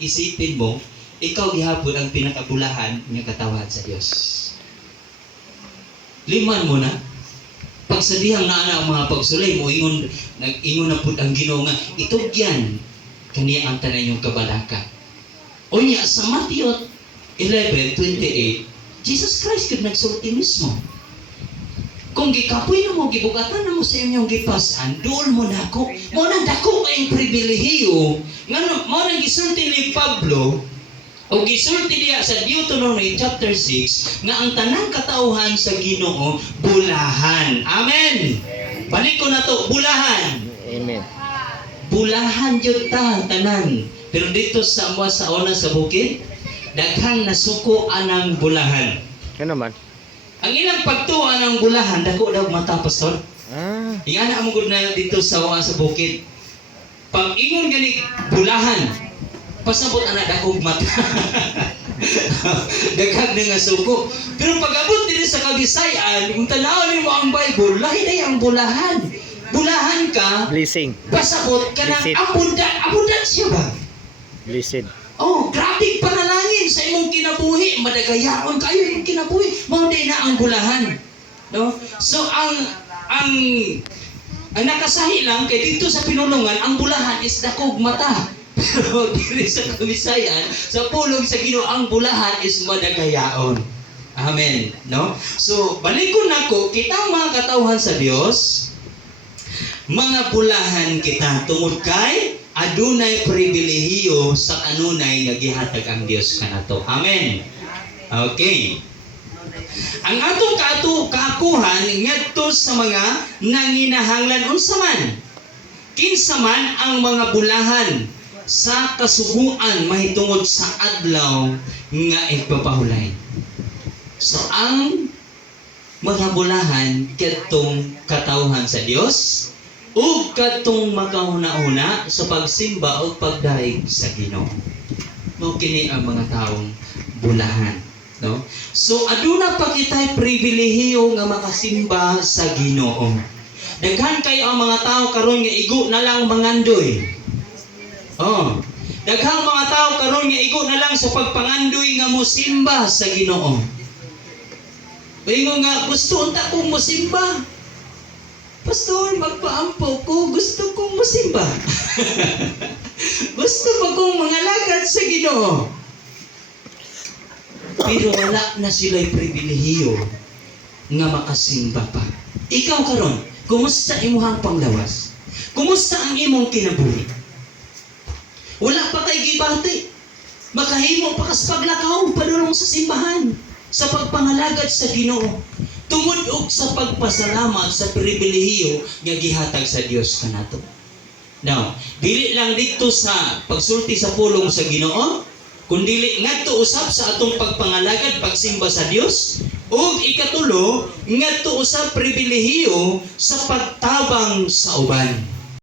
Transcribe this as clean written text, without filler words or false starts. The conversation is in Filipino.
isipin mo, ikaw gihapon ang pinakabulahan nga katawhan sa Dios. Liman mo na. Pag sa dihang naana ang mga pagsulay mo, ingon na pud ang Ginoo nga itugyan kaniya ang tanan yung kabalaka. O niya, sa Matthew 11:28, Jesus Christ could nagsulti mismo. Kung gikapoy na mo, gibugatan na mo sa inyong gipasan, doon mo na ako. Mo nang dako kayong pribilehiyo. Nga mo nang gisulti ni Pablo, o gisulti diya sa Deuteronomy chapter 6, nga ang tanang katauhan sa Ginoo, bulahan. Amen! Balik ko na to, bulahan. Amen. Bulahan yun ta, tanan. Pero dito sa una sa bukid, daghang nasuko anang bulahan. Ano naman? Ang ilang pagtuwa ng bulahan, dako daw mata, pastor. Ingana mo gud na dito sa bukid. Pag ingon gani bulahan, pasabot anak dakog mata. Daghang nga suko. Pero pag abot dito sa Kabisayan, kung tanawin mo ang Bible, lahi na ang bulahan. Bulahan ka, Blessing. pasabot ka ng abundan siya ba? Blessed. Oh, grabe panalangin sa imong kinabuhi, madagayaon kayo imong kinabuhi, mao din na ang bulahan. No? So ang nakasahi lang kay dito sa pinulungan, ang bulahan is dakog mata. Pero diri sa Kabisayan, sa pulong sa Ginoo, ang bulahan is madagayaon. Amen. No? So balikon nako, kitang mga katawhan sa Dios, mga bulahan kita tungod kay adunay pribilehiyo sa kanunay nga gihatag ang Dios kanato. Amen. Okay. Ang atong kaakuhan ngadto sa mga nanginahanglan unsa man. Kinsa man ang mga bulahan sa kasuguan mahitungod sa adlaw nga igpapahulay. So ang mga bulahan kadtong katawhan sa Dios ug kadtong makahuna-huna sa pagsimba o pagdaig sa Ginoo. Mao kini ang mga taong bulahan, no? So aduna pa kitay pribilehiyo nga makasimba sa Ginoo. Daghan kayo ang mga tao karon nga igo na lang mangandoy. Oh, daghang mga tao karon nga igo na lang sa pagpangandoy nga mosimba sa Ginoo. Ingon nga gusto unta kong mosimba. Pastor, magpaampo ko, gusto kong masimba. Gusto ko kong mangalagad sa Ginoo. Pero wala na sila'y pribilehiyo nga makasimba pa. Ikaw karon, kumusta imuhang panglawas? Kumusta ang imong kinabuhi? Wala pa kay gibati. Makahimo pa kas paglakaw padulong sa simbahan, sa pagpangalagad sa Ginoo. Tungod og sa pagpasalamat sa pribilehiyo nga gihatag sa Dios kanato. Now, dili lang dito sa pagsulti sa pulong sa Ginoo, kundi ngadto usab sa atong pagpangalagad, pagsimba sa Dios, ug ikatulo ngadto usab pribilehiyo sa pagtabang sa uban.